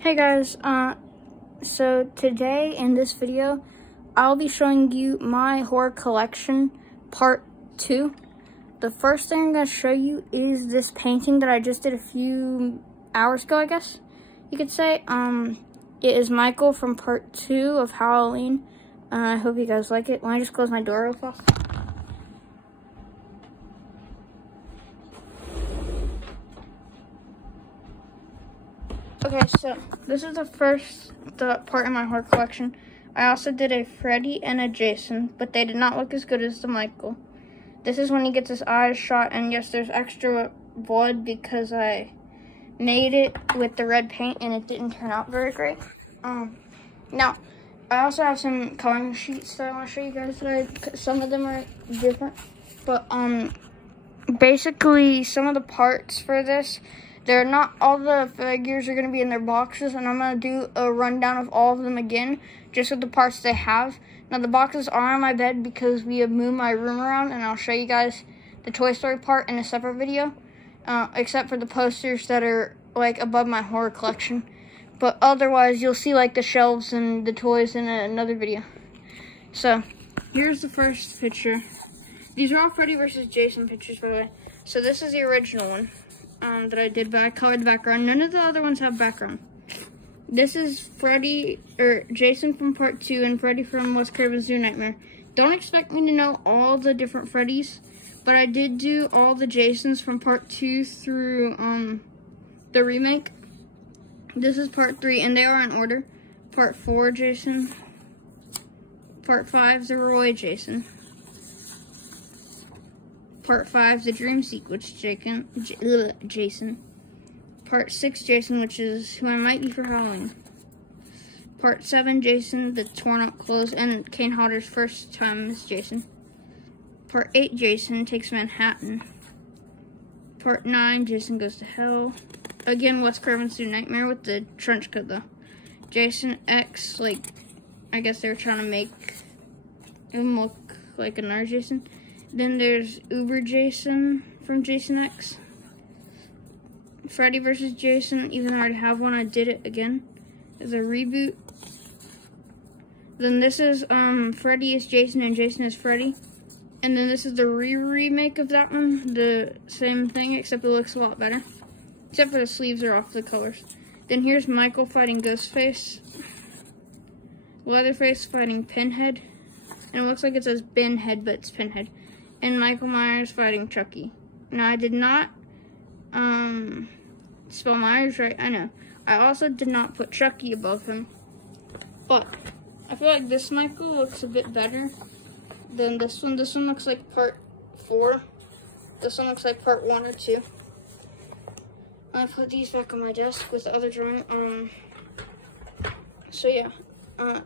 Hey guys, so today in this video, I'll be showing you my horror collection part 2. The first thing I'm going to show you is this painting that I just did a few hours ago, I guess you could say. It is Michael from part 2 of Halloween. I hope you guys like it. Let me just close my door real fast. Okay, so this is the part in my horror collection. I also did a Freddy and a Jason, but they did not look as good as the Michael. This is when he gets his eyes shot, and yes, there's extra blood because I made it with the red paint and it didn't turn out very great. Now, I also have some coloring sheets that I want to show you guys. Some of them are different, but basically some of the parts for this, they're not all the figures are going to be in their boxes, and I'm going to do a rundown of all of them again, just with the parts they have. Now, the boxes are on my bed because we have moved my room around, and I'll show you guys the Toy Story part in a separate video, except for the posters that are, like, above my horror collection. But otherwise, you'll see, like, the shelves and the toys in another video. So, here's the first picture. These are all Freddy vs. Jason pictures, by the way. So, this is the original one. That I did, but I colored the background. None of the other ones have background. This is Freddy, or Jason from part 2 and Freddy from Wes Craven's New Nightmare. Don't expect me to know all the different Freddys, but I did do all the Jasons from part 2 through the remake. This is part 3, and they are in order. Part 4, Jason. Part 5, the Roy Jason. Part 5, the Dream Sequence Jason. Part 6, Jason, which is who I might be for Halloween. Part 7, Jason, the torn up clothes, and Kane Hodder's first time as Jason. Part 8, Jason takes Manhattan. Part 9, Jason goes to hell. Again, Wes Craven's New Nightmare with the trench coat though. Jason X, like, I guess they were trying to make him look like another Jason. Then there's Uber Jason from Jason X. Freddy vs. Jason, even though I already have one, I did it again. There's a reboot. Then this is Freddy is Jason and Jason is Freddy. And then this is the remake of that one. The same thing, except it looks a lot better. Except for the sleeves are off the colors. Then here's Michael fighting Ghostface. Leatherface fighting Pinhead. And it looks like it says Binhead, but it's Pinhead. And Michael Myers fighting Chucky. Now, I did not spell Myers right, I know. I also did not put Chucky above him. But I feel like this Michael looks a bit better than this one. This one looks like part 4. This one looks like part 1 or 2. I put these back on my desk with the other drawing. So yeah.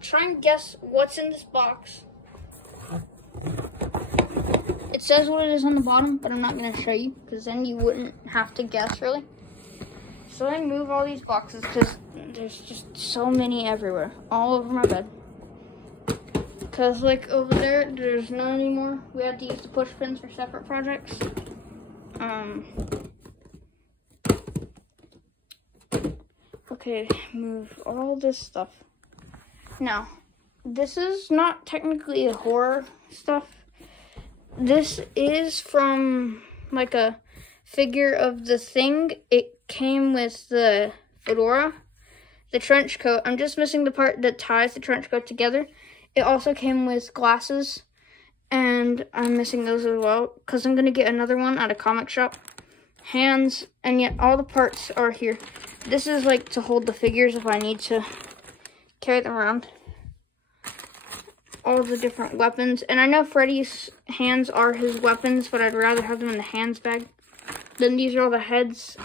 Try and guess what's in this box. It says what it is on the bottom, but I'm not going to show you, because then you wouldn't have to guess, really. So let me move all these boxes, because there's just so many everywhere, all over my bed. Because, like, over there, there's none anymore. We had to use the push pins for separate projects. Okay, move all this stuff. Now, this is not technically a horror stuff. This is from, like, a figure of the Thing. It came with the fedora, the trench coat. I'm just missing the part that ties the trench coat together. It also came with glasses, and I'm missing those as well, because I'm going to get another one at a comic shop. Hands, and yet all the parts are here. This is, like, to hold the figures if I need to carry them around. All the different weapons, and I know Freddy's hands are his weapons, but I'd rather have them in the hands bag. Then these are all the heads,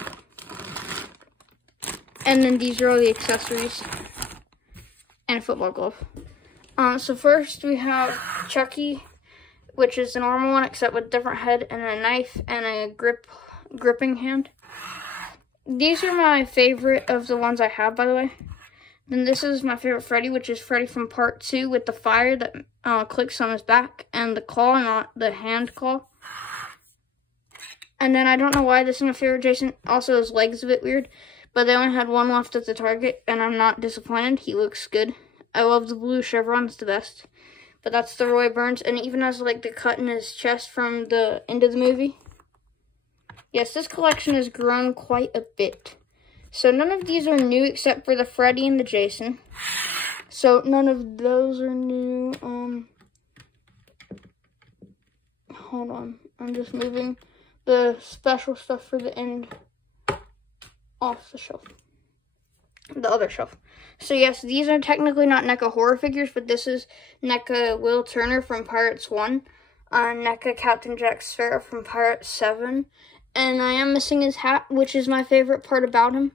and then these are all the accessories, and a football glove. So first we have Chucky, which is a normal one except with a different head and a knife and a gripping hand. These are my favorite of the ones I have, by the way. Then this is my favorite Freddy, which is Freddy from part 2 with the fire that clicks on his back and the claw, not the hand claw. And then I don't know why this is my favorite Jason. Also, his leg's a bit weird. but they only had one left at the Target, and I'm not disappointed. He looks good. I love the blue chevron, it's the best. But that's the Roy Burns, and it even has like the cut in his chest from the end of the movie. Yes, this collection has grown quite a bit. So none of these are new except for the Freddy and the Jason. So none of those are new. Hold on. I'm just moving the special stuff for the end off the shelf. The other shelf. So yes, these are technically not NECA horror figures, but this is NECA Will Turner from Pirates 1. NECA Captain Jack Sparrow from Pirates 7. And I am missing his hat, which is my favorite part about him.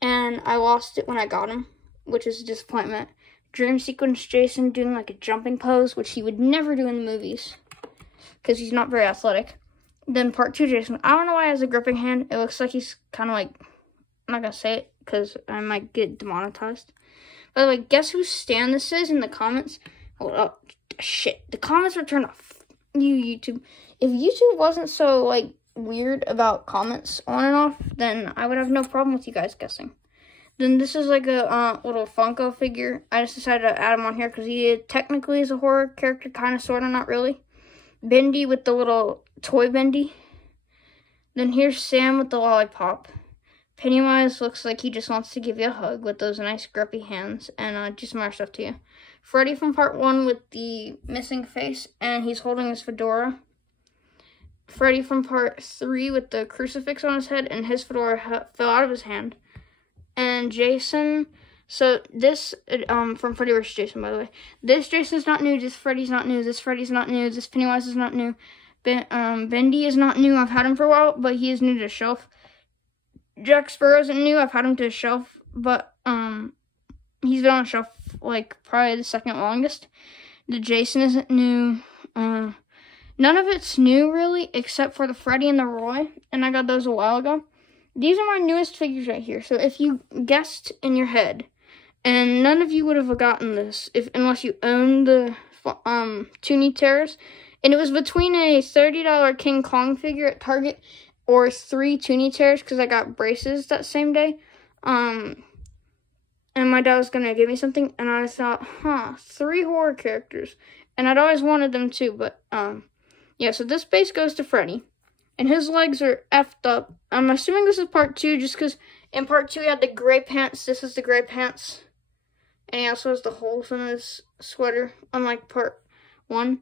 And I lost it when I got him, which is a disappointment. Dream Sequence Jason doing like a jumping pose, which he would never do in the movies, because he's not very athletic. Then part 2 Jason. I don't know why he has a gripping hand. It looks like he's kind of like, I'm not going to say it, because I might get demonetized. By the way, guess whose stand this is in the comments? Hold up. Shit. The comments are turned off. You, YouTube. If YouTube wasn't so, like, weird about comments on and off, then I would have no problem with you guys guessing. Then this is like a little Funko figure. I just decided to add him on here because he technically is a horror character, kind of, sort of, not really. Bendy with the little toy Bendy. Then here's Sam with the lollipop. Pennywise looks like he just wants to give you a hug with those nice grippy hands and do some more stuff to you. Freddy from part 1 with the missing face, and he's holding his fedora. Freddy from part 3 with the crucifix on his head, and his fedora fell out of his hand. And Jason, so this, from Freddy vs. Jason, by the way. This Jason's not new, this Freddy's not new, this Freddy's not new, this Pennywise is not new. Bendy is not new, I've had him for a while, but he is new to the shelf. Jack Sparrow isn't new, I've had him to the shelf, but, he's been on the shelf, like, probably the second longest. The Jason isn't new, none of it's new, really, except for the Freddy and the Roy, and I got those a while ago. These are my newest figures right here. So if you guessed in your head, and none of you would have gotten this unless you owned the Toony Terrors, and it was between a $30 King Kong figure at Target or 3 Toony Terrors, because I got braces that same day. And my dad was gonna give me something, and I thought, 3 horror characters, and I'd always wanted them too. But yeah. So this base goes to Freddy. And his legs are effed up. I'm assuming this is part 2, just because in part 2 he had the gray pants. This is the gray pants. And he also has the holes in his sweater, unlike part 1.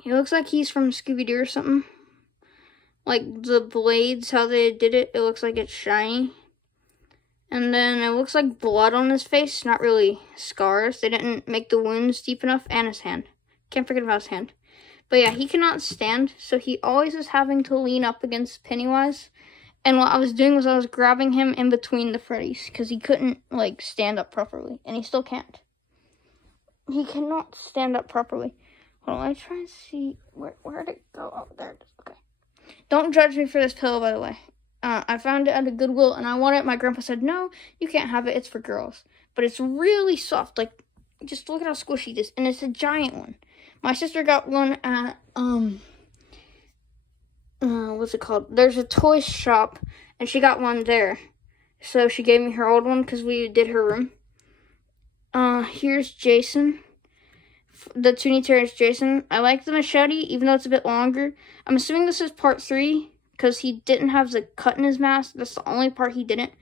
He looks like he's from Scooby-Doo or something. Like the blades, how they did it, it looks like it's shiny. And then it looks like blood on his face, not really scars. They didn't make the wounds deep enough, and his hand. Can't forget about his hand. But yeah, he cannot stand, so he always is having to lean up against Pennywise. And what I was doing was I was grabbing him in between the Freddys, because he couldn't, like, stand up properly. And he still can't. He cannot stand up properly. Hold on, let me try and see, where'd it go? Oh, there it is, okay. Don't judge me for this pillow, by the way. I found it at a Goodwill, and I wanted it. My grandpa said, no, you can't have it, it's for girls. But it's really soft, like, just look at how squishy it is. And it's a giant one. My sister got one at, what's it called? There's a toy shop, and she got one there. So she gave me her old one, because we did her room. Here's Jason. The Toony Terrors Jason. I like the machete, even though it's a bit longer. I'm assuming this is part 3, because he didn't have the cut in his mask. That's the only part he didn't,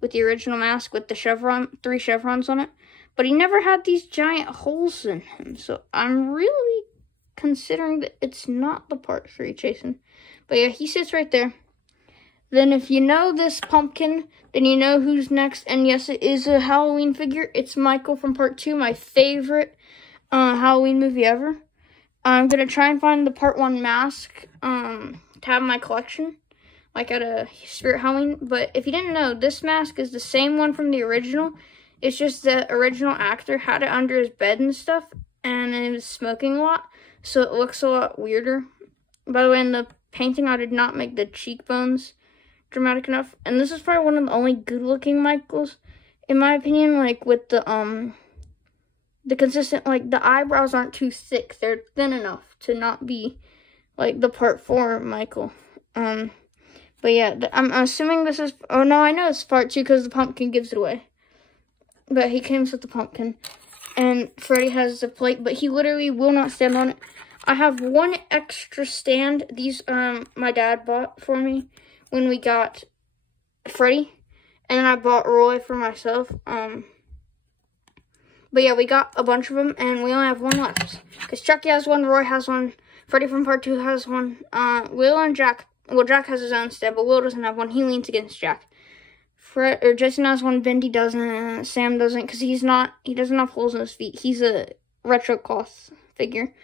with the original mask, with the chevron, 3 chevrons on it. But he never had these giant holes in him. So I'm really considering that it's not the part 3 Jason. But yeah, he sits right there. Then if you know this pumpkin, then you know who's next. And yes, it is a Halloween figure. It's Michael from part 2, my favorite Halloween movie ever. I'm going to try and find the part 1 mask to have in my collection, like at a Spirit Halloween. But if you didn't know, this mask is the same one from the original. It's just the original actor had it under his bed and stuff, and it was smoking a lot, so it looks a lot weirder. By the way, in the painting, I did not make the cheekbones dramatic enough, and this is probably one of the only good-looking Michaels, in my opinion, like, with the consistent, like, the eyebrows aren't too thick. They're thin enough to not be, like, the part 4 Michael. But But yeah, I'm assuming this is, oh no, I know it's part 2 because the pumpkin gives it away. But he comes with the pumpkin. And Freddy has the plate, but he literally will not stand on it. I have one extra stand. These, my dad bought for me when we got Freddy. And then I bought Roy for myself. But yeah, we got a bunch of them, and we only have one left. Because Chucky has one, Roy has one, Freddy from part 2 has one, Will and Jack, well, Jack has his own stand, but Will doesn't have one. He leans against Jack. Jason has one, Bendy doesn't, Sam doesn't, because he doesn't have holes in his feet. He's a retro cloth figure.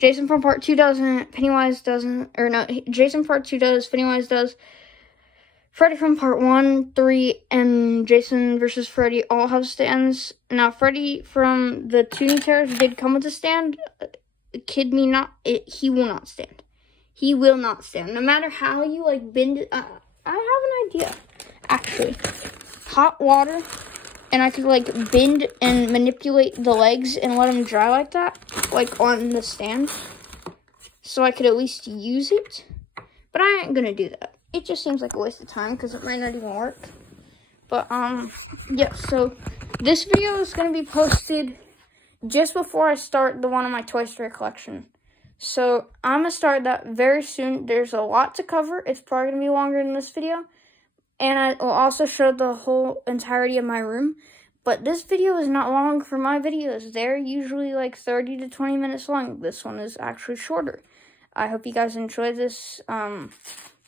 Jason from part 2 doesn't, Pennywise doesn't, or no, Jason part 2 does, Pennywise does. Freddy from part 1, 3, and Jason versus Freddy all have stands. Now, Freddy from the Toon Terrors did come with a stand. Kid me not, he will not stand. He will not stand. No matter how you, like, bend it. I have an idea, actually. Hot water, and I could, like, bend and manipulate the legs and let them dry like that, like, on the stand. So I could at least use it. But I ain't gonna do that. It just seems like a waste of time because it might not even work. But, yeah, so this video is going to be posted just before I start the one on my Toy Story collection. So, I'm going to start that very soon. There's a lot to cover. It's probably going to be longer than this video. And I will also show the whole entirety of my room. But this video is not long for my videos. They're usually like 30 to 20 minutes long. This one is actually shorter. I hope you guys enjoy this,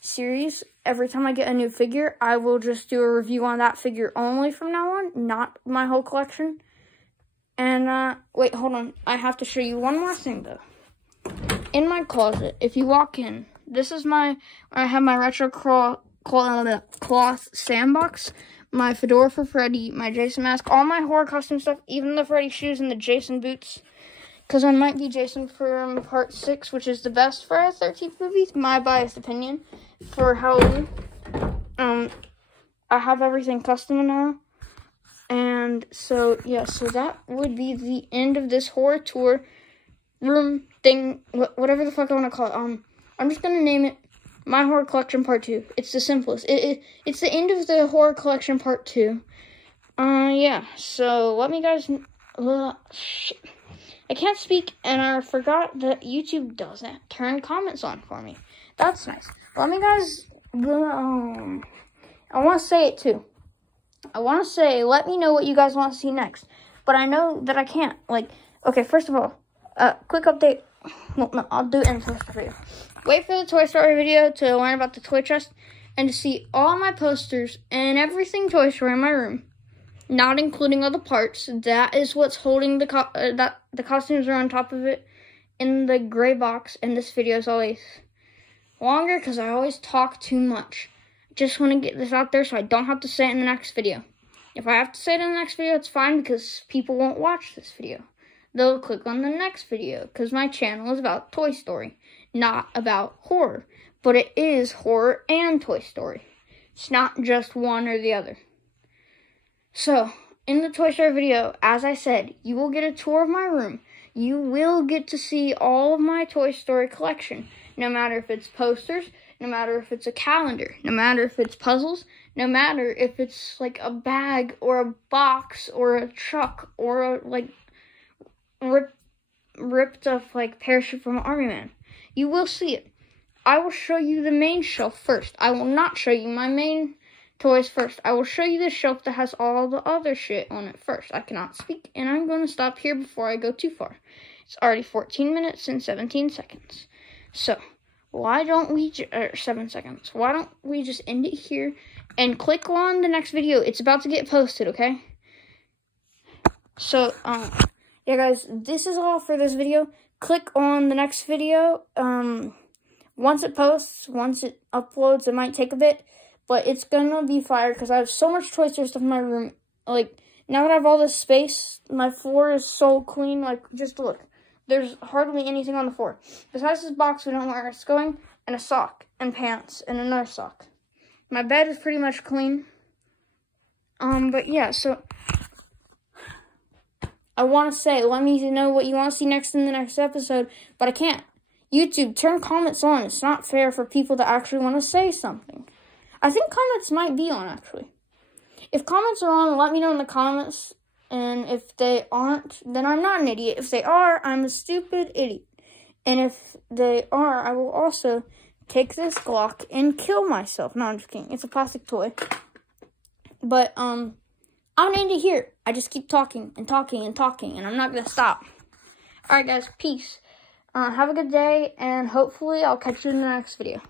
series. Every time I get a new figure, I will just do a review on that figure only from now on, not my whole collection. And, wait, hold on. I have to show you one more thing, though. In my closet, if you walk in, this is I have my retro cloth sandbox, my fedora for Freddy, my Jason mask, all my horror costume stuff, even the Freddy shoes and the Jason boots. Because I might be Jason from part 6, which is the best Friday the 13th movie, my biased opinion, for Halloween. I have everything custom now. And so, yeah, so that would be the end of this horror tour room thing, whatever the fuck I want to call it. I'm just going to name it My Horror Collection Part 2. It's the simplest. It's the end of the horror collection Part 2. Yeah, so let me guys, I can't speak, and I forgot that YouTube doesn't turn comments on for me. That's nice. Let me guys, I want to say it too. I want to say, let me know what you guys want to see next. But I know that I can't. Like, okay, first of all, quick update. Well, no, I'll do it in the Toy Story video. Wait for the Toy Story video to learn about the toy chest and to see all my posters and everything Toy Story in my room. Not including all the parts. That is what's holding the the costumes are on top of it in the gray box. And this video is always longer because I always talk too much. Just want to get this out there so I don't have to say it in the next video. If I have to say it in the next video, it's fine because people won't watch this video. They'll click on the next video because my channel is about Toy Story, not about horror. But it is horror and Toy Story. It's not just one or the other. So, in the Toy Story video, as I said, you will get a tour of my room. You will get to see all of my Toy Story collection. No matter if it's posters, no matter if it's a calendar, no matter if it's puzzles, no matter if it's like a bag or a box or a truck or a like ripped off like parachute from Army Man. You will see it. I will show you the main shelf first. I will not show you my main toys first. I will show you the shelf that has all the other shit on it first. I cannot speak, and I'm going to stop here before I go too far. It's already 14 minutes and 17 seconds. So, why don't we, 7 seconds. Why don't we just end it here and click on the next video? It's about to get posted, okay? So, yeah, guys, this is all for this video. Click on the next video. Once it posts, once it uploads, it might take a bit. But it's gonna be fire because I have so much Toy Story stuff in my room. Like, now that I have all this space, my floor is so clean. Like, just look. There's hardly anything on the floor. Besides this box, we don't know where it's going, and a sock, and pants, and another sock. My bed is pretty much clean. But yeah, so I want to say, let me know what you want to see next in the next episode, but I can't. YouTube, turn comments on. It's not fair for people to actually want to say something. I think comments might be on, actually. If comments are on, let me know in the comments. And if they aren't, then I'm not an idiot. If they are, I'm a stupid idiot. And if they are, I will also take this Glock and kill myself. No, I'm just kidding. It's a plastic toy. But, I'm gonna end it here. I just keep talking and talking and talking, and I'm not gonna stop. Alright, guys, peace. Have a good day, and hopefully I'll catch you in the next video.